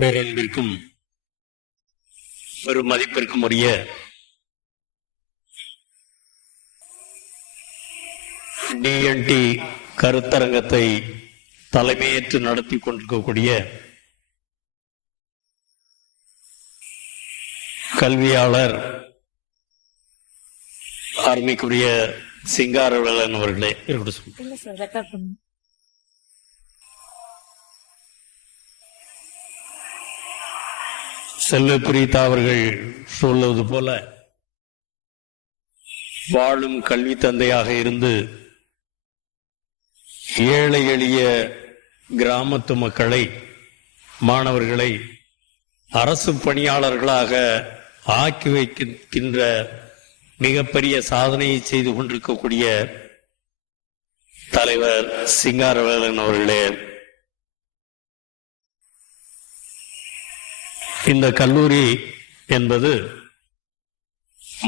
பேரன்பிற்கும் ஒரு மதிப்பிற்கும் உரிய டிஎன்டி கருத்தரங்கத்தை தலைமையேற்று நடத்தி கொண்டிருக்கக்கூடிய கல்வியாளர் அருமைக்குரிய சிங்காரவேலன் அவர்களே, செல்வ பிரீதா அவர்கள் சொல்லுவது போல வாழும் கல்வி தந்தையாக இருந்து ஏழை எளிய கிராமத்து மக்களை, மாணவர்களை அரசு பணியாளர்களாக ஆக்கி வைக்கின்ற மிகப்பெரிய சாதனையை செய்து கொண்டிருக்கக்கூடிய தலைவர் சிங்காரவேலன் அவர்களே, இந்த கல்லூரி என்பது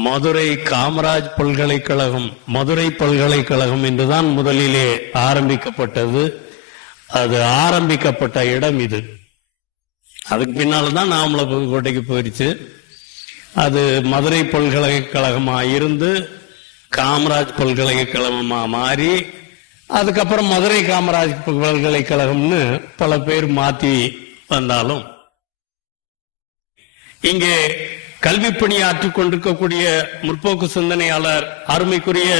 மதுரை காமராஜ் பல்கலைக்கழகம், மதுரை பல்கலைக்கழகம் என்றுதான் முதலிலே ஆரம்பிக்கப்பட்டது. அது ஆரம்பிக்கப்பட்ட இடம் இது. அதுக்கு பின்னால்தான் நாமக்கோட்டைக்கு போயிடுச்சு. அது மதுரை பல்கலைக்கழகமா இருந்து காமராஜ் பல்கலைக்கழகமா மாறி, அதுக்கப்புறம் மதுரை காமராஜ் பல்கலைக்கழகம்னு பல பேர் மாத்தி வந்தாலும், இங்கே கல்வி பணியாற்றிக் கொண்டிருக்கக்கூடிய முற்போக்கு சிந்தனையாளர் அருமைக்குரிய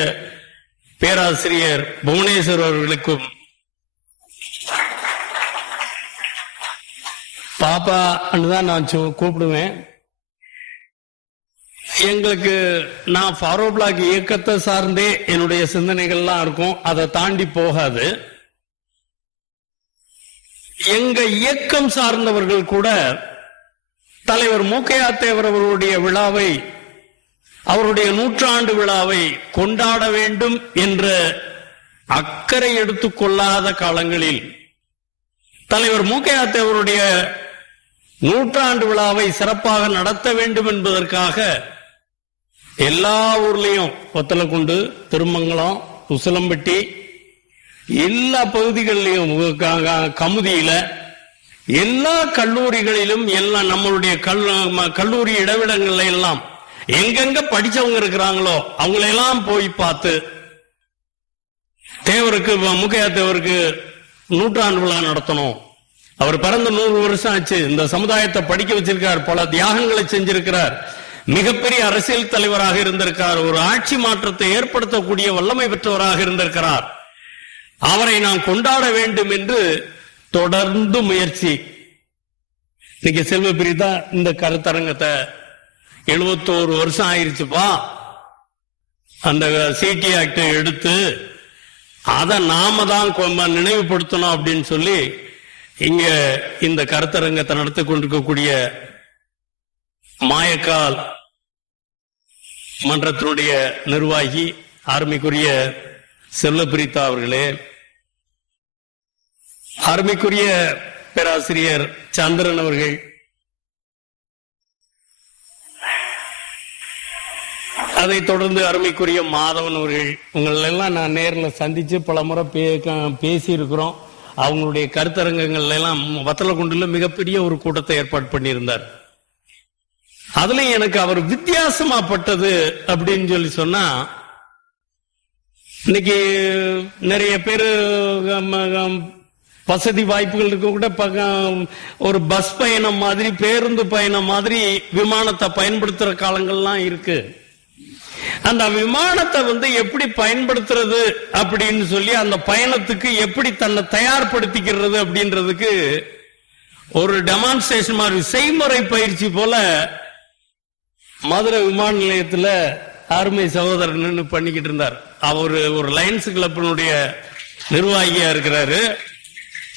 பேராசிரியர் புவனேஸ்வர் அவர்களுக்கும் பாப்பா தான் நான் கூப்பிடுவேன். எங்களுக்கு நான் ஃபாரோ பிளாக் இயக்கத்தை சார்ந்தே என்னுடைய சிந்தனைகள்லாம் இருக்கும், அதை தாண்டி போகாது. எங்க இயக்கம் சார்ந்தவர்கள் கூட தலைவர் மூக்கையா தேவர் அவர்களுடைய விழாவை, அவருடைய 100 விழாவை கொண்டாட வேண்டும் என்ற அக்கறை எடுத்துக்கொள்ளாத காலங்களில் தலைவர் மூக்கையா தேவருடைய 100 விழாவை சிறப்பாக நடத்த வேண்டும் என்பதற்காக எல்லா ஊர்லயும் ஒத்தலக்குண்டு, திருமங்கலம், உசிலம்பட்டி, எல்லா பகுதிகளிலும், கமுதியில, எல்லா கல்லூரிகளிலும், எல்லாம் நம்மளுடைய கல்லூரி இடவிடங்கள்ல எல்லாம் எங்கெங்க படிச்சவங்க இருக்கிறாங்களோ அவங்களெல்லாம் போய் பார்த்து தேவருக்கு, மூக்கையா தேவருக்கு 100 விழா நடத்தணும். அவர் பிறந்த 100 வருஷம் ஆச்சு. இந்த சமுதாயத்தை படிக்க வச்சிருக்கார், பல தியாகங்களை செஞ்சிருக்கிறார், மிகப்பெரிய அரசியல் தலைவராக இருந்திருக்கிறார், ஒரு ஆட்சி மாற்றத்தை ஏற்படுத்தக்கூடிய வல்லமை பெற்றவராக இருந்திருக்கிறார். அவரை நாம் கொண்டாட வேண்டும் என்று தொடர்ந்து முயற்சி. இன்னைக்கு செல்வ பிரிதா இந்த கருத்தரங்கத்தை 71 வருஷம் ஆயிருச்சுப்பா. அந்த சிடி ஆக்டை எடுத்து அதை நாம தான் நினைவுபடுத்தணும் அப்படின்னு சொல்லி இங்க இந்த கருத்தரங்கத்தை நடத்தி கொண்டிருக்கக்கூடிய மாயக்கால் மன்றத்தினுடைய நிர்வாகி அருமைக்குரிய செல்வ பிரீதா அவர்களே, அருமைக்குரிய பேராசிரியர் சந்திரன் அவர்கள், அதை தொடர்ந்து அருமைக்குரிய மாதவன் அவர்கள், உங்களை எல்லாம் நான் நேரில் சந்திச்சு பல முறை பேசி இருக்கிறோம். அவங்களுடைய கருத்தரங்கங்கள் எல்லாம் வத்தலக்குண்டுல மிகப்பெரிய ஒரு கூட்டத்தை ஏற்பாடு பண்ணியிருந்தார். அதுல எனக்கு அவர் வித்தியாசமா பட்டது அப்படின்னு சொல்லி சொன்னா, இன்னைக்கு நிறைய பேரு வசதி வாய்ப்புகள் இருக்க கூட ஒரு பஸ் பயணம் மாதிரி, பேருந்து பயணம் மாதிரி விமானத்தை பயன்படுத்துற காலங்கள்லாம் இருக்கு. அந்த விமானத்தை எப்படி பயன்படுத்துறது அப்படின்னு சொல்லி, அந்த பயணத்துக்கு எப்படி தன்னை தயார்படுத்திக்கிறது அப்படின்றதுக்கு ஒரு டெமான்ஸ்ட்ரேஷன் மாதிரி, செய்முறை பயிற்சி போல மதுரை விமான நிலையத்துல அருமை சகோதரன் பண்ணிக்கிட்டு இருந்தார். அவர் ஒரு லயன்ஸ் கிளப்பினுடைய நிர்வாகியா இருக்கிறாரு.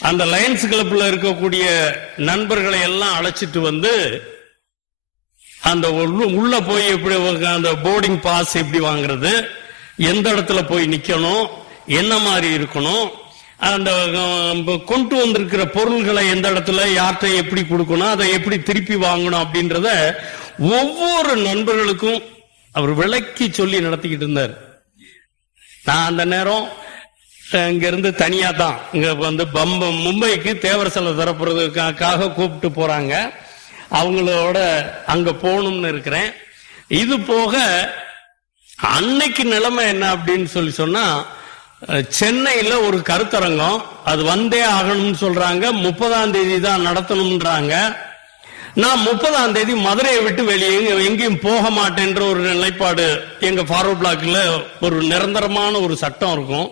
அந்த லயன்ஸ் கிளப்ல இருக்கக்கூடிய நண்பர்களை எல்லாம் அழைச்சிட்டு வந்து அந்த உள்ள போய் எப்படி அந்த போர்டிங் பாஸ் எப்படி வாங்குறது, எந்த இடத்துல போய் நிக்கணும், என்ன மாதிரி இருக்கணும், அந்த கொண்டு வந்திருக்கிற பொருள்களை எந்த இடத்துல யார்கிட்ட எப்படி கொடுக்கணும், அதை எப்படி திருப்பி வாங்கணும் அப்படின்றத ஒவ்வொரு நண்பர்களுக்கும் அவர் விளக்கி சொல்லி நடத்திக்கிட்டு இருந்தார். நான் அந்த நேரம் இங்கிருந்து தனியா தான் இங்க வந்து மும்பைக்கு தேவர் சிலை திறப்புறதுக்காக கூப்பிட்டு போறாங்க. அவங்களோட அங்க போகணும்னு இருக்கிறேன். இது போக அன்னைக்கு நிலைமை என்ன அப்படின்னு சொன்னா, சென்னையில ஒரு கருத்தரங்கம் அது வந்தே ஆகணும்னு சொல்றாங்க. 30ஆம் தேதி தான் நடத்தணும்ன்றாங்க. நான் 30ஆம் தேதி மதுரையை விட்டு வெளியே எங்கேயும் போக மாட்டேன்ற ஒரு நிலைப்பாடு. எங்க ஃபார்வர்ட் பிளாக்ல ஒரு நிரந்தரமான ஒரு சட்டம் இருக்கும்.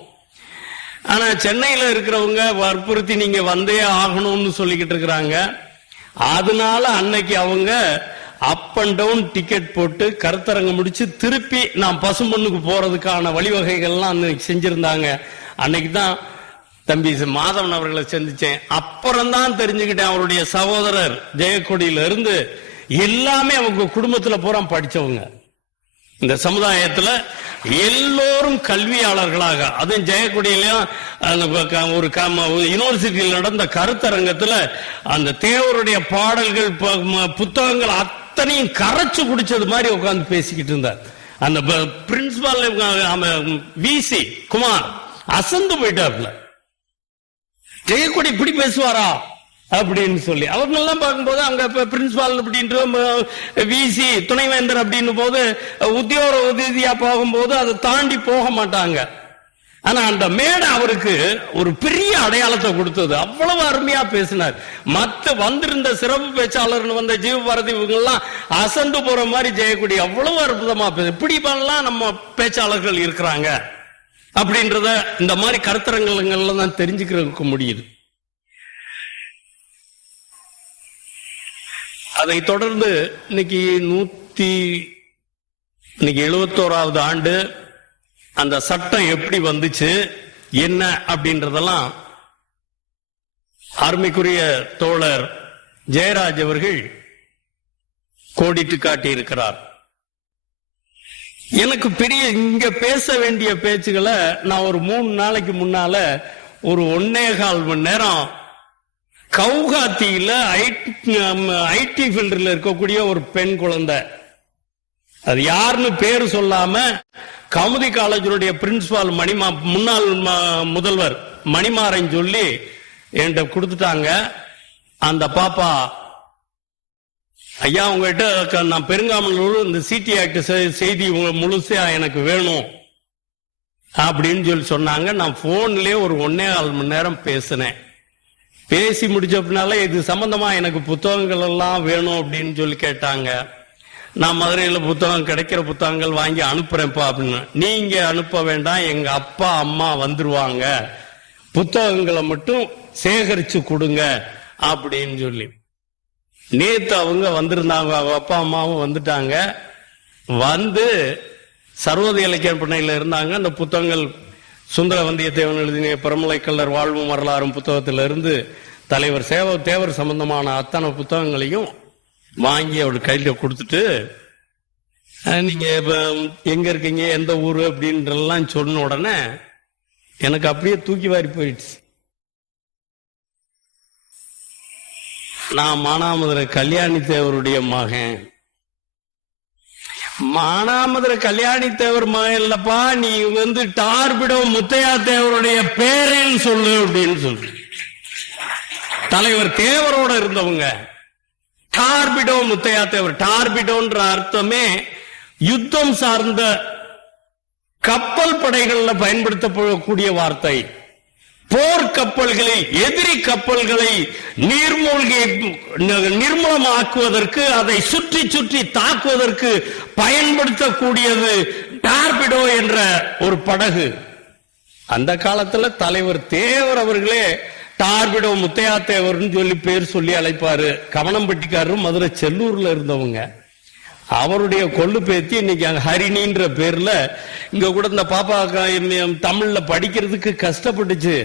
ஆனா சென்னையில இருக்கிறவங்க வற்புறுத்தி நீங்க வந்தே ஆகணும்னு சொல்லிக்கிட்டு இருக்கிறாங்க. அதனால அன்னைக்கு அவங்க அப் அண்ட் டவுன் டிக்கெட் போட்டு கருத்தரங்கம் முடிச்சு திருப்பி நான் பசும்பொண்ணுக்கு போறதுக்கான வழிவகைகள்லாம் அன்னைக்கு செஞ்சிருந்தாங்க. அன்னைக்கு தான் தம்பி மாதவன் அவர்களை சந்திச்சேன். அப்புறம் தான் தெரிஞ்சுக்கிட்டேன் அவருடைய சகோதரர் ஜெயக்கொடியில இருந்து எல்லாமே அவங்க குடும்பத்துல பூரா படிச்சவங்க. இந்த சமுதாயத்துல எல்லோரும் கல்வியாளர்களாக, அதுவும் ஜெயக்கொடியிலும் ஒரு யூனிவர்சிட்டியில் நடந்த கருத்தரங்கத்துல அந்த தேவருடைய பாடல்கள் புத்தகங்கள் அத்தனையும் கரைச்சு குடிச்சது மாதிரி உட்கார்ந்து பேசிக்கிட்டு இருந்தார். அந்த பிரின்சிபால் விசி குமார் அசந்து போயிட்டாப்ல. ஜெயக்கொடி இப்படி பேசுவாரா அப்படின்னு சொல்லி அவர்களெல்லாம் பார்க்கும்போது அங்க பிரின்சிபால் அப்படின்ற விசி துணைவேந்தர் அப்படின்னு போது உத்தியோக உதவியா போகும்போது அதை தாண்டி போக மாட்டாங்க. ஆனா அந்த மேடை அவருக்கு ஒரு பெரிய அடையாளத்தை கொடுத்தது. அவ்வளவு அருமையா பேசினார். மற்ற வந்திருந்த சிறப்பு பேச்சாளர் வந்த ஜீவபாரதி இவங்க எல்லாம் அசந்து போற மாதிரி ஜெயக்கொடி அவ்வளவு அற்புதமா இப்படி பண்ணலாம் நம்ம பேச்சாளர்கள் இருக்கிறாங்க அப்படின்றத இந்த மாதிரி கருத்தரங்கங்கள்ல தான் தெரிஞ்சுக்கிறதுக்கு முடியுது. அதை தொடர்ந்து இன்னைக்கு 71வது ஆண்டு அந்த சட்டம் எப்படி வந்துச்சு என்ன அப்படின்றதெல்லாம் அருமைக்குரிய தோழர் ஜெயராஜ் அவர்கள் கோடிட்டு காட்டி இருக்கிறார். எனக்கு பெரிய இங்க பேச வேண்டிய பேச்சுகளை நான் ஒரு 3 நாளைக்கு முன்னால ஒரு 1.25 மணி நேரம் கவுகாத்தியில ஐடி ஃபீல்டில் இருக்கக்கூடிய ஒரு பெண் குழந்தை, அது யாருன்னு பேரு சொல்லாம கமுதி காலேஜினுடைய பிரின்சிபால் முன்னாள் முதல்வர் மணிமாறன் சொல்லி என்கிட்ட கொடுத்துட்டாங்க. அந்த பாப்பா, ஐயா உங்ககிட்ட நான் பெருங்காமலூர் இந்த சிடி ஆக்ட் செய்தி முழுசா எனக்கு வேணும் அப்படின்னு சொல்லி சொன்னாங்க. நான் போன்லயே ஒரு 1.25 மணி நேரம் பேசினேன். பேசி முடிச்சப்பனால இது சம்பந்தமா எனக்கு புத்தகங்கள் எல்லாம் வேணும் அப்படின்னு சொல்லி கேட்டாங்க. நான் மதுரையில புத்தகம் கிடைக்கிற புத்தகங்கள் வாங்கி அனுப்புறேன்ப்பா அப்படின்னு. நீங்க அனுப்ப வேண்டாம், எங்க அப்பா அம்மா வந்துருவாங்க, புத்தகங்களை மட்டும் சேகரிச்சு கொடுங்க அப்படின்னு சொல்லி. நேத்து அவங்க வந்திருந்தாங்க, அவங்க அப்பா அம்மாவும் வந்துட்டாங்க. வந்து சர்வதேச இலக்கிய பண்ணையில இருந்தாங்க. அந்த புத்தகங்கள் சுந்தர வந்தியத்தேவன் எழுதிய பெருமலை கல்லர் வாழ்வும் வரலாறும் புத்தகத்திலிருந்து தலைவர் தேவர் சம்பந்தமான அத்தனை புத்தகங்களையும் வாங்கி அவர் கையில கொடுத்துட்டு, நீங்க எங்க இருக்கீங்க, எந்த ஊரு அப்படின்றலாம் சொன்ன உடனே எனக்கு அப்படியே தூக்கி வாரி போயிடுச்சு. நான் மானாமதுரை கல்யாணி தேவருடைய மகன். மானாமதுரை கல்யாணி தேவர் மகன் இல்லப்பா, நீ வந்து டார்பிடோ முத்தையா தேவருடைய பேரேன்னு சொல்லு அப்படின்னு சொல்லு. தலைவர் தேவரோட இருந்தவங்க டார்பிடோ முத்தையா தேவர். டார்பிடோன்ற அர்த்தமே யுத்தம் சார்ந்த கப்பல் படைகள்ல பயன்படுத்தப்படக்கூடிய வார்த்தை. போர்க்கப்பல்களை, எதிரி கப்பல்களை நிர்மூலமாக்குவதற்கு, அதை சுற்றி சுற்றி தாக்குவதற்கு பயன்படுத்தக்கூடியது டார்பிடோ என்ற ஒரு படகு. அந்த காலத்துல தலைவர் தேவர் அவர்களே டார்பிடோ முத்தையா தேவர்னு சொல்லி பேர் சொல்லி அழைப்பாரு. கவனம்பட்டிக்காரரும் மதுரை செல்லூர்ல இருந்தவங்க. அவருடைய கொள்ளு பேத்தி இன்னைக்கு ஹரிணின்ற பேர்ல இங்க கூட இந்த பாப்பா தமிழ்ல படிக்கிறதுக்கு கஷ்டப்பட்டுச்சு.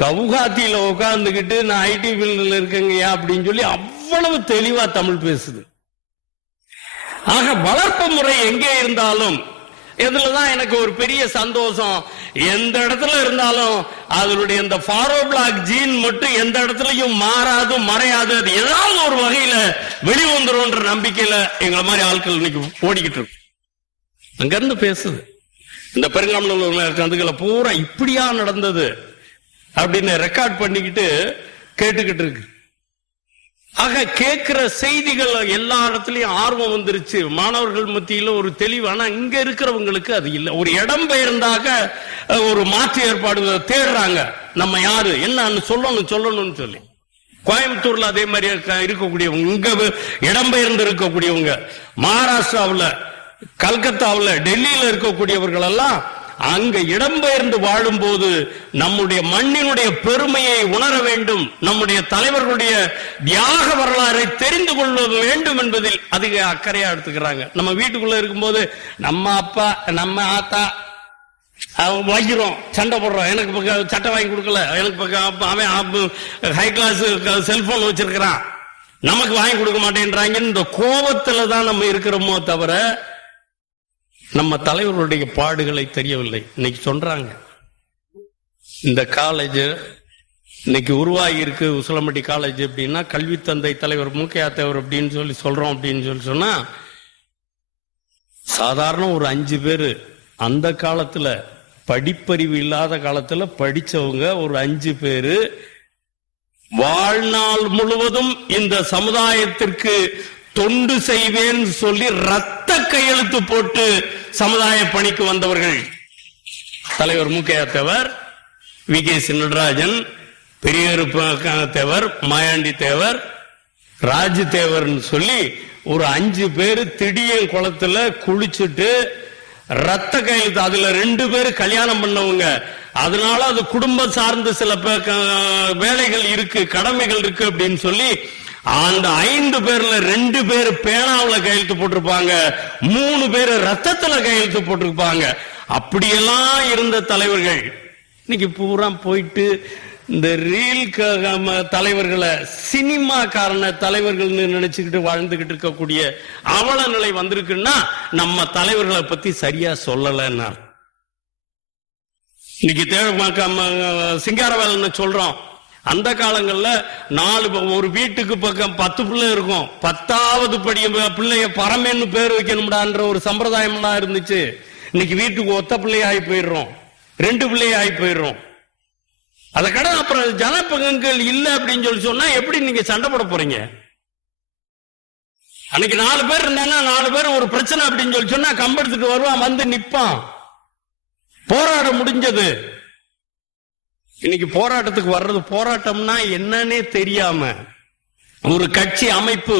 கவுகாத்தியில உட்கார்ந்துகிட்டு நான் ஐடி ஃபீல்டில் இருக்கேங்கய்யா அப்படின்னு சொல்லி அவ்வளவு தெளிவா தமிழ் பேசுது. ஆக வளர்ப்பு முறை எங்கே இருந்தாலும் இதுலதான் எனக்கு ஒரு பெரிய சந்தோஷம். எந்த இடத்துல இருந்தாலும் அதனுடைய இந்த ஃபார்வர்ட் பிளாக் ஜீன் மட்டும் எந்த இடத்துலயும் மாறாது, மறையாது. அது ஏதாவது ஒரு வகையில வெளிவந்துரும்ன்ற நம்பிக்கையில எங்களை மாதிரி ஆட்கள் இன்னைக்கு ஓடிக்கிட்டு இருக்கு. அங்கிருந்து பேசுது. இந்த பெருங்காமநல்லூர் அதுகளை பூரா இப்படியா நடந்தது அப்படின்னு ரெக்கார்ட் பண்ணிக்கிட்டு கேட்டுக்கிட்டு இருக்கு. ஆக கேட்கிற செய்திகள் எல்லா இடத்துலயும் ஆர்வம் வந்துருச்சு, மாணவர்கள் மத்தியில ஒரு தெளிவு. ஆனா இங்க இருக்கிறவங்களுக்கு அது இல்லை. ஒரு இடம் பெயர்ந்தாக ஒரு மாற்று ஏற்பாடு தேடுறாங்க, நம்ம யாரு என்னன்னு சொல்லணும்னு சொல்லி. கோயம்புத்தூர்ல அதே மாதிரி இருக்கக்கூடியவங்க, இங்க இடம்பெயர்ந்து இருக்கக்கூடியவங்க, மகாராஷ்டிராவில், கல்கத்தாவில், டெல்லியில இருக்கக்கூடியவர்கள் எல்லாம் அங்க இடம்பெயர்ந்து வாழும் போது நம்முடைய மண்ணினுடைய பெருமையை உணர வேண்டும், நம்முடைய தலைவர்களுடைய தியாக வரலாறை தெரிந்து கொள்ள வேண்டும் என்பதில் அதிக அக்கறையா எடுத்துக்கிறாங்க. நம்ம வீட்டுக்குள்ள இருக்கும்போது நம்ம அப்பா நம்ம ஆத்தா வைக்கிறோம், சண்டை போடுறோம், எனக்கு சட்டை வாங்கி கொடுக்கல, எனக்கு அவன் ஹை கிளாஸ் செல்போன் வச்சிருக்கிறான், நமக்கு வாங்கி கொடுக்க மாட்டேன்றாங்க. இந்த கோபத்துல தான் நம்ம இருக்கிறோமோ தவிர நம்ம தலைவர்களுடைய பாடுகளை தெரியவில்லை. இன்னைக்கு சொல்றாங்க இந்த காலேஜ் இன்னைக்கு உருவாகி இருக்கு உசிலம்பட்டி காலேஜ் அப்படின்னா கல்வி தந்தை தலைவர் மூக்கையா தேவர் அப்படின்னு சொல்லி சொல்றோம். அப்படின்னு சொன்னா சாதாரண ஒரு 5 பேரு அந்த காலத்துல படிப்பறிவு இல்லாத காலத்துல படிச்சவங்க ஒரு 5 பேரு வாழ்நாள் முழுவதும் இந்த சமுதாயத்திற்கு தொண்டு செய்வேன் சொல்லி ரத்த கையெழுத்து போட்டு சமுதாய பணிக்கு வந்தவர்கள். தலைவர் மூக்கையா தேவர், வி.கே. நடராஜன், பெரியரு தேவர், மாயாண்டி தேவர், ராஜு தேவர்னு சொல்லி ஒரு 5 பேரு திடீர் குளத்துல குளிச்சுட்டு ரத்த கையெழுத்து. அதுல 2 பேரு கல்யாணம் பண்ணவங்க. அதனால அது குடும்பம் சார்ந்த சில வேலைகள் இருக்கு, கடமைகள் இருக்கு அப்படின்னு சொல்லி அந்த 5 பேர்ல 2 பேர் பேனாவுல கையெழுத்து போட்டிருப்பாங்க, 3 பேர் ரத்தத்துல கையெழுத்து போட்டிருப்பாங்க. அப்படியெல்லாம் இருந்த தலைவர்கள் இன்னைக்கு பூரா போயிட்டு இந்த ரீல் தலைவர்களை சினிமா காரண தலைவர்கள் நினைச்சுக்கிட்டு வாழ்ந்துகிட்டு இருக்கக்கூடிய அவல நிலை வந்திருக்குன்னா நம்ம தலைவர்களை பத்தி சரியா சொல்லலன்னா. இன்னைக்கு சிங்காரவேலன்னு சொல்றோம். அந்த காலங்கள்ல 4 ஒரு வீட்டுக்கு பக்கம் 10 பிள்ளை இருக்கும். 10வது படி பிள்ளைய பரமேன்னு பேர் வைக்கணும்டான்ற ஒரு சம்பிரதாயம் தான் இருந்துச்சு. இன்னைக்கு வீட்டுக்கு ஒத்த பிள்ளையாகி போயிடுறோம், 2 பிள்ளையாகி போயிடுறோம். அத கடை அப்புறம் ஜனப்பகங்கள் இல்ல அப்படின்னு சொல்லி சொன்னா எப்படி நீங்க சண்டை போட போறீங்க? அன்னைக்கு 4 பேர் இருந்தாங்கன்னா 4 பேர் ஒரு பிரச்சனை அப்படின்னு சொல்லி சொன்னா கம்பெடுத்துட்டு வருவான், வந்து நிப்பான், போராட முடிஞ்சது. இன்னைக்கு போராட்டத்துக்கு வர்றது போராட்டம்னா என்னன்னே தெரியாம, ஒரு கட்சி அமைப்பு,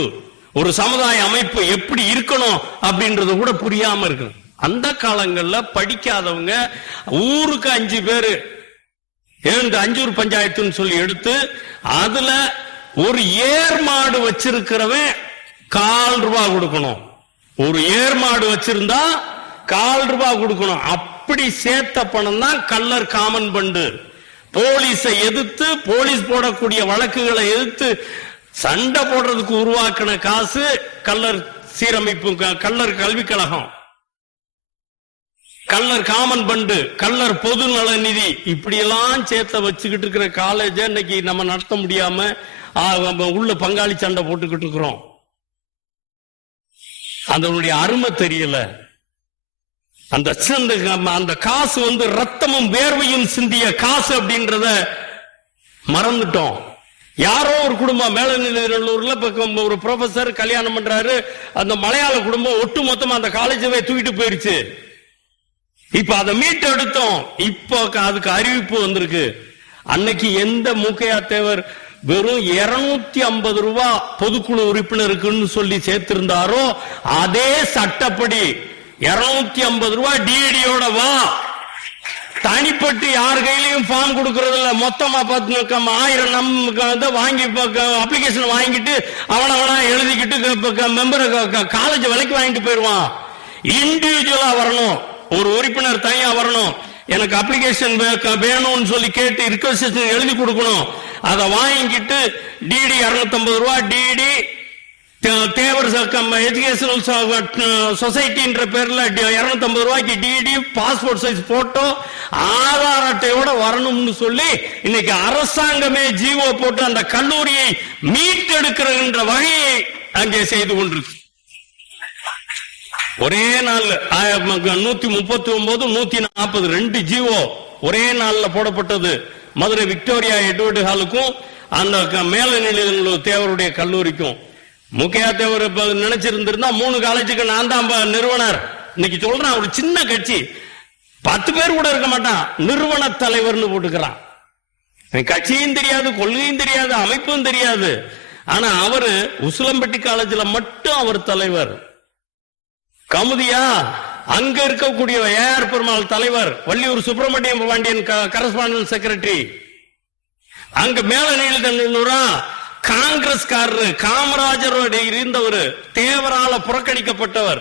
ஒரு சமுதாய அமைப்பு எப்படி இருக்கணும் அப்படின்றது கூட புரியாம இருக்கு. அந்த காலங்கள்ல படிக்காதவங்க ஊருக்கு 5 பேரு எழுந்து அஞ்சூர் பஞ்சாயத்துன்னு சொல்லி எடுத்து அதுல ஒரு ஏர்மாடு வச்சிருக்கிறவன் ₹4 கொடுக்கணும். ஒரு ஏர்மாடு வச்சிருந்தா ₹4 கொடுக்கணும். அப்படி சேர்த்த பணம் தான் கள்ளர் காமன் பண்டு. போலீஸை எதிர்த்து, போலீஸ் போடக்கூடிய வழக்குகளை எதிர்த்து சண்டை போடுறதுக்கு உருவாக்கின காசு கள்ளர் சீரமைப்பு, கள்ளர் கல்விக் கழகம், கள்ளர் காமன் பண்டு, கள்ளர் பொது நல நிதி, இப்படி எல்லாம் சேர்த்த வச்சுக்கிட்டு இருக்கிற காலேஜ இன்னைக்கு நம்ம நடத்த முடியாம உள்ள பங்காளி சண்டை போட்டுக்கிட்டு இருக்கிறோம். அதனுடைய அருமை தெரியல. அந்த காசு வந்து ரத்தமும் வேர்வையும் சிந்திய காசு அப்படின்றத மறந்துட்டோம். யாரோ ஒரு குடும்பம் மேலநல்லூர்ல ஒரு ப்ரொஃபசர் கல்யாணம் பண்றாரு, அந்த மலையாள குடும்பம் ஒட்டு மொத்தமா அந்த காலேஜவே தூக்கிட்டு போயிருச்சு. இப்ப அதை மீட்டு எடுத்தோம். இப்போ அதுக்கு அறிவிப்பு வந்திருக்கு. அன்னைக்கு எந்த மூக்கையா தேவர் வெறும் ₹250 பொதுக்குழு உறுப்பினருக்குன்னு சொல்லி சேர்த்திருந்தாரோ அதே சட்டப்படி ₹250 டிஏடியோட வா. தனிப்பட்டு யார் கையிலையும் ஃபார்ம் கொடுக்கறது இல்ல. மொத்தமா 1000 வாங்கி அப்ளிகேஷன் வாங்கிட்டு அவனா எழுதிக்கிட்டு மெம்பர் காலேஜ் விலைக்கு வாங்கிட்டு போயிடுவான். இண்டிவிஜுவலா வரணும், ஒரு உறுப்பினர் தனியா வரணும். எனக்கு அப்ளிகேஷன் வேணும்னு சொல்லி கேட்டு ரிக்வெஸ்ட் எழுதி கொடுக்கணும். அதை வாங்கிட்டு டிடி ₹250, டிடி தேவர் எஜுகேஷனல் சொசைட்டின்ற பேர்ல ₹250 DD, passport size photo, Aadhaar அட்டையோட வரணும்னு சொல்லி இன்னைக்கு அரசாங்கமே ஜிஓ போட்டு அந்த கல்லூரியை மீட்டெடுக்கிற வகையை அங்கே செய்து கொண்டிருக்கு. ஒரே நாள் 139 140 2 ஜிஓ ஒரே நாள்ல போடப்பட்டது. மதுரை விக்டோரியா எட்வர்டு ஹாலுக்கும் அந்த மேல்நிலை தேவருடைய கல்லூரிக்கும். முக்கையா தேவர் நினைச்சிருந்திருந்தா 3 காலேஜுக்கு நான் தான் நிறுவனர். இன்னைக்கு சொல்றேன், ஒரு சின்ன கட்சி 10 பேர் கூட இருக்க மாட்டான், நிறுவன தலைவர்னு போட்டுக்கிறான். கட்சியும் தெரியாது, கொள்கையும் தெரியாது, அமைப்பும் தெரியாது. ஆனா அவரு உசிலம்பட்டி காலேஜ்ல மட்டும் அவர் தலைவர். கமுதியா அங்க இருக்கக்கூடிய ஏஆர் பெருமாள் தலைவர், வள்ளியூர் சுப்பிரமணியம் பாண்டியன் கரஸ்பாண்டன்ட் செக்ரட்டரி, அங்க மேல நீளா காங்கிரஸ்காரரு, காமராஜரோட இருந்தவர், தேவரால புறக்கணிக்கப்பட்டவர்.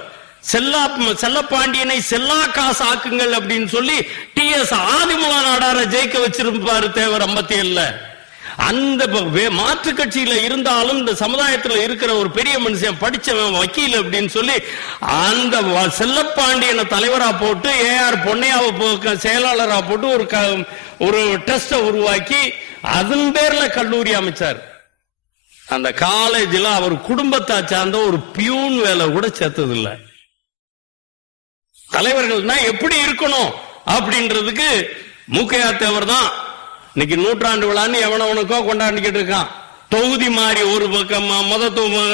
செல்லப்பாண்டியனை செல்லா காசு ஆக்குங்கள் அப்படின்னு சொல்லி TS ஆதிமூல நாடார ஜெயிக்க வச்சிருப்பாரு தேவர் 57. அந்த மாற்று கட்சியில இருந்தாலும் இந்த சமுதாயத்தில் இருக்கிற ஒரு பெரிய மனுஷன், படிச்சவன், வக்கீல் அப்படின்னு சொல்லி அந்த செல்லப்பாண்டியனை தலைவரா போட்டு AR பொன்னையாவை செயலாளரா போட்டு ஒரு ட்ரஸ்ட உருவாக்கி அதன் பேர்ல கல்லூரி அமைச்சார். அந்த காலேஜில் அவர் குடும்பத்தை சார்ந்த ஒரு பியூன் வேலை கூட சேர்த்தது இல்லை. தலைவர்கள்னா எப்படி இருக்கணும் அப்படின்றதுக்கு மூக்கையா தேவர் தான் இன்னைக்கு 100ஆண்டு விழான்னு எவனவனுக்கோ கொண்டாடிக்கிட்டு இருக்கான். தொகுதி மாறி ஒரு பக்கம்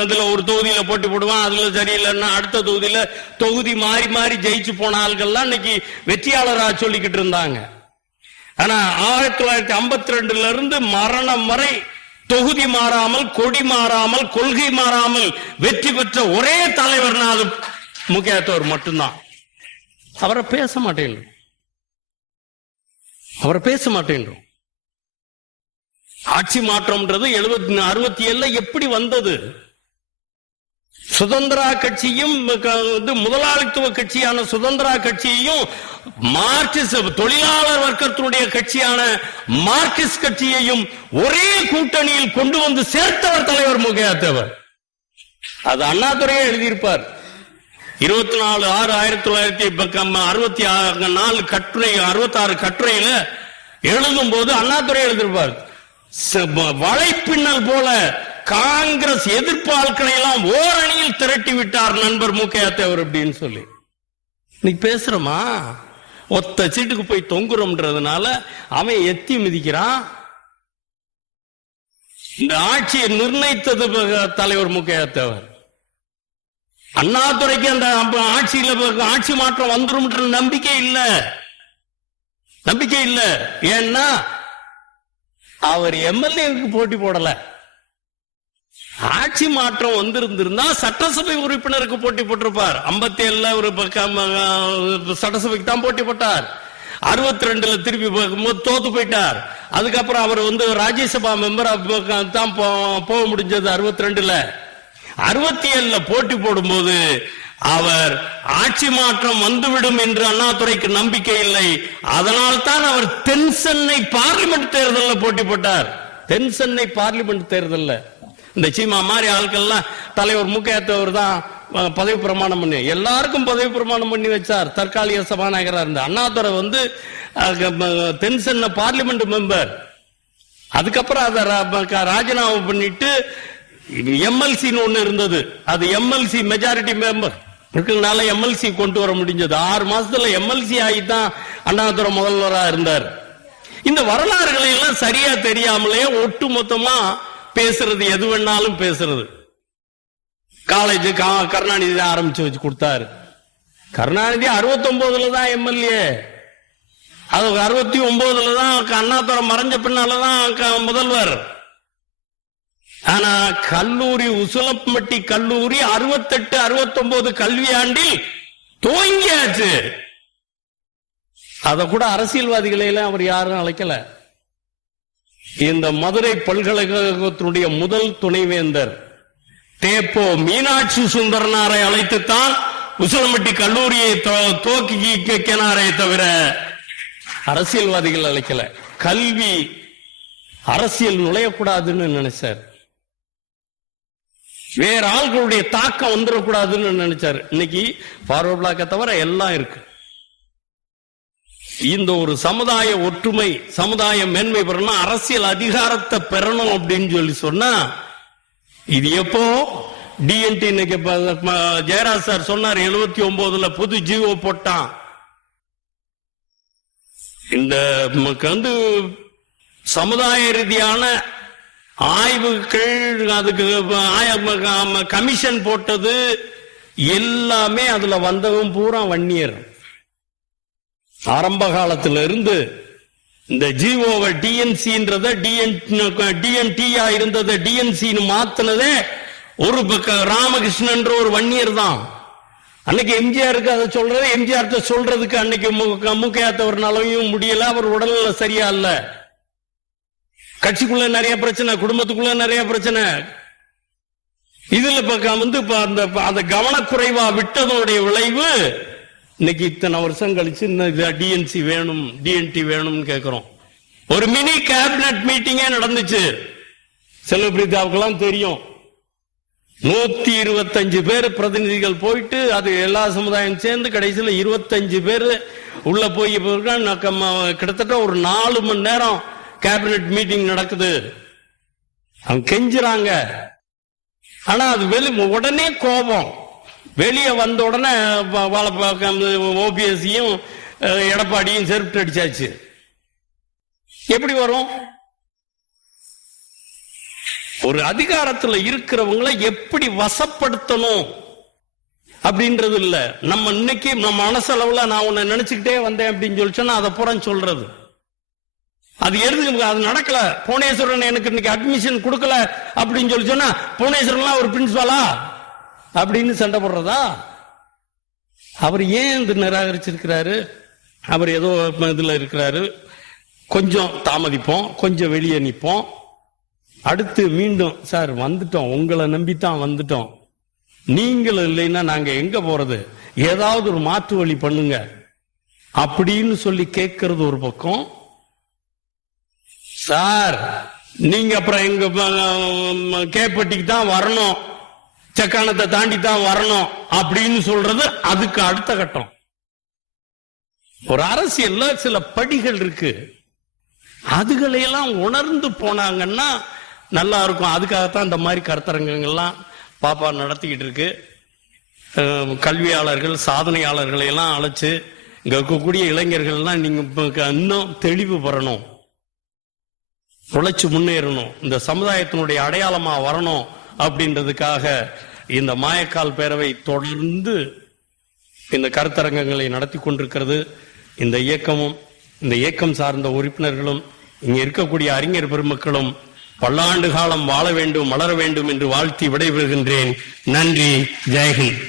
இதுல ஒரு தொகுதியில போட்டி போடுவான், அதுல சரியில்லைன்னா அடுத்த தொகுதியில தொகுதி மாறி மாறி ஜெயிச்சு போன ஆள்கள்லாம் இன்னைக்கு வெற்றியாளரா சொல்லிக்கிட்டு இருந்தாங்க. ஆனா 1952 இருந்து மரணம் வரை தொகுதி மாறாமல், கொடி மாறாமல், கொள்கை மாறாமல் வெற்றி பெற்ற ஒரே தலைவர்னா அது மூக்கையா தேவர் மட்டும்தான். அவரை பேச மாட்டேன்றோம், அவரை பேச மாட்டேன்றோம். ஆட்சி மாற்றம்ன்றது 67 எப்படி வந்தது? சுதந்திரா கட்சியும் முதலாளித்துவ கட்சியான சுதந்திரா கட்சியையும் மார்க்சிஸ்ட் தொழிலாளர் வர்க்கத்தினுடைய கட்சியான மார்க்சிஸ்ட் கட்சியையும் ஒரே கூட்டணியில் கொண்டு வந்து சேர்த்தவர் தலைவர் மூக்கையா தேவர். அது அண்ணாதுரையே எழுதியிருப்பார். 24/6/1964 கட்டுரை, 66 கட்டுரையில எழுதும் போது அண்ணாதுரை எழுதியிருப்பார், வலைப்பின்னல் போல காங்கிரஸ் எதிர்ப்பு ஆட்களை எல்லாம் ஓரணியில் திரட்டி விட்டார் நண்பர் மூக்கையா தேவர் அப்படின்னு சொல்லி. இன்னைக்கு பேசுறோமா? ஒத்த சீட்டுக்கு போய் தொங்குறோம்ன்றதுனால அவன் எத்தி மிதிக்கிறான். இந்த ஆட்சியை நிர்ணயித்தது தலைவர் மூக்கையா தேவர். அண்ணாதுரைக்கு அந்த ஆட்சியில ஆட்சி மாற்றம் வந்துரும் நம்பிக்கை இல்ல, நம்பிக்கை இல்ல. ஏன்னா அவர் எம்எல்ஏவுக்கு போட்டி போடல. ஆட்சி மாற்றம் வந்திருந்திருந்தா சட்டசபை உறுப்பினருக்கு போட்டி போட்டிருப்பார். 57 ஒரு சட்டசபைக்கு தான் போட்டி போட்டார். 62 திருப்பி தோத்து போயிட்டார். அதுக்கப்புறம் அவர் ராஜ்யசபா மெம்பர் தான் போக முடிஞ்சது 62. 67 போட்டி போடும்போது அவர் ஆட்சி மாற்றம் வந்துவிடும் என்று அண்ணாதுரைக்கு நம்பிக்கை இல்லை. அதனால் தான் அவர் தென் சென்னை பார்லிமெண்ட் தேர்தலில் போட்டி போட்டார். தென் சென்னை பார்லிமெண்ட் தேர்தலில் இந்த சீமா மாதிரி ஆட்கள்லாம் தலைவர் மூக்கையா தேவர் தான் பதவி பிரமாணம் பண்ணி எல்லாருக்கும் பதவி பிரமாணம் பண்ணி வச்சார். தற்காலிக சபாநாயகராக இருந்த அண்ணாதுரை தென் சென்னை பார்லிமெண்ட் மெம்பர். அதுக்கப்புறம் அதை ராஜினாமா பண்ணிட்டு எம்எல்சின்னு ஒண்ணு இருந்தது, அது எம்எல்சி மெஜாரிட்டி மெம்பர் இருக்கிறதுனால எம்எல்சி கொண்டு வர முடிஞ்சது. 6 மாசத்துல எம்எல்சி ஆகித்தான் அண்ணாதுரை முதல்வராக இருந்தார். இந்த வரலாறுகளை எல்லாம் சரியா தெரியாமலே ஒட்டு மொத்தமா பேசுறது, எது வேணாலும் பேசுறது. காலேஜ் கருணாநிதி தான் ஆரம்பிச்சு வச்சு கொடுத்தாரு. கருணாநிதி 69 தான் எம்எல்ஏ, அது 69 தான் அண்ணாதுரை மறைஞ்ச பின்னாலதான் முதல்வர். ஆனா கல்லூரி உசிலம்பட்டி கல்லூரி 68-69 கல்வியாண்டில் துவங்கியாச்சு. அத கூட அரசியல்வாதிகளை எல்லாம் அவர் யாரும் அழைக்கல. இந்த மதுரை பல்கலைக்கழகத்தினுடைய முதல் துணைவேந்தர் தேப்போ மீனாட்சி சுந்தரனாரை அழைத்துத்தான் உசிலம்பட்டி கல்லூரியை துவக்கினாரே தவிர அரசியல்வாதிகள் அழைக்கல. கல்வி அரசியல் நுழையக்கூடாதுன்னு நினைச்சார். வேற ஆள்களுடைய தாக்கம் வந்துடக்கூடாதுன்னு நினைச்சாரு. இன்னைக்கு ஃபார்வர்ட் பிளாக்கை தவிர எல்லாம் இருக்கு. இந்த ஒரு சமுதாய ஒற்றுமை, சமுதாய மேன்மை பெறணும், அரசியல் அதிகாரத்தை பெறணும் அப்படின்னு சொல்லி சொன்னா இது எப்போ டிஎன்டி இன்னைக்கு ஜெயராஜ் சார் சொன்னார் 79ல புது ஜிஓ போட்டான். இந்த வந்து சமுதாய ரீதியான ஆய்வுகள், அதுக்கு கமிஷன் போட்டது எல்லாமே அதுல வந்தவன் பூரா வன்னியர். ஆரம்ப காலத்துல இருந்து இந்த ஜிஓவை டிஎன்சின்றத டிஎன்டியா இருந்ததை டிஎன்சின்னு மாத்தினதே ஒரு ராமகிருஷ்ணன்ற ஒரு வன்னியர் தான். அன்னைக்கு எம்ஜிஆருக்கு அதை சொல்றது, எம்ஜிஆர் சொல்றதுக்கு அன்னைக்கு மூக்கையாத்தவர்னாலையும் முடியல, அவர் உடல்ல சரியா இல்ல, கட்சிக்குள்ள நிறைய பிரச்சனை, குடும்பத்துக்குள்ள நிறைய பிரச்சனை. இதுல வந்து அந்த கவனக்குறைவா விட்டதோடைய விளைவு இன்னைக்கு இத்தனை வருஷம் கழிச்சு டிஎன்சி வேணும், டிஎன்டி வேணும்னு கேட்கிறோம். ஒரு மினி கேபினட் மீட்டிங்கே நடந்துச்சு. செல்வபிரீதாவுக்கெல்லாம் தெரியும். 125 பேர் பிரதிநிதிகள் போயிட்டு, அது எல்லா சமுதாயம் சேர்ந்து கடைசியில் 25 பேர் உள்ள போய் கிட்டத்தட்ட ஒரு 4 மணி நேரம் கேபினட் மீட்டிங் நடக்குது. அவங்க கெஞ்சுறாங்க. ஆனா அது உடனே கோபம் வெளியே வந்த உடனே ஓபிஎஸ்சியும் எடப்பாடியும் செருப்பு அடிச்சாச்சு. எப்படி வரும்? ஒரு அதிகாரத்தில் இருக்கிறவங்களை எப்படி வசப்படுத்தணும் அப்படின்றது இல்ல. நம்ம இன்னைக்கு நம்ம மனசளவுல நான் உன்னை நினைச்சுக்கிட்டே வந்தேன் அப்படின்னு சொல்லிச்சோன்னா அதை புறம் சொல்றது. அது எதுக்கு? அது நடக்கல. புவனேஸ்வரன் எனக்கு இன்னைக்கு அட்மிஷன் கொடுக்கல அப்படின்னு சொல்லி சொன்னா புவனேஸ்வரன் ஒரு பிரின்சிபாலா அப்படின்னு சண்டை போடுறதா? அவர் ஏன் இது நிராகரிச்சிருக்கிறாரு? அவர் ஏதோ இதுல இருக்கிறாரு. கொஞ்சம் தாமதிப்போம், கொஞ்சம் வெளியே நிற்போம், அடுத்து மீண்டும் சார் வந்துட்டோம், உங்களை நம்பித்தான் வந்துட்டோம், நீங்கள் இல்லைன்னா நாங்க எங்க போறது, ஏதாவது ஒரு மாற்று வழி பண்ணுங்க அப்படின்னு சொல்லி கேட்கறது ஒரு பக்கம். சார் நீங்க அப்புறம் எங்க கேப்பட்டிக்கு தான் வரணும், சக்கானத்தை தாண்டி தான் வரணும் அப்படின்னு சொல்றது அதுக்கு அடுத்த கட்டம். ஒரு அரசியல்ல சில படிகள் இருக்கு, அதுகளையெல்லாம் உணர்ந்து போனாங்கன்னா நல்லா இருக்கும். அதுக்காகத்தான் இந்த மாதிரி கருத்தரங்கங்கள்லாம் பாப்பா நடத்திக்கிட்டு இருக்கு. கல்வியாளர்கள், சாதனையாளர்களை எல்லாம் அழைச்சு இங்க இருக்கக்கூடிய இளைஞர்கள்லாம் நீங்க இன்னும் தெளிவு பெறணும், உழைச்சு முன்னேறணும், இந்த சமுதாயத்தினுடைய அடையாளமா வரணும் அப்படின்றதுக்காக இந்த மாயக்கால் பேரவை தொடர்ந்து இந்த கருத்தரங்கங்களை நடத்தி கொண்டிருக்கிறது. இந்த இயக்கமும் இந்த இயக்கம் சார்ந்த உறுப்பினர்களும் இங்க இருக்கக்கூடிய அறிஞர் பெருமக்களும் பல்லாண்டு காலம் வாழ வேண்டும், வளர வேண்டும் என்று வாழ்த்தி விடைபெறுகின்றேன். நன்றி. ஜெய்ஹிந்த்.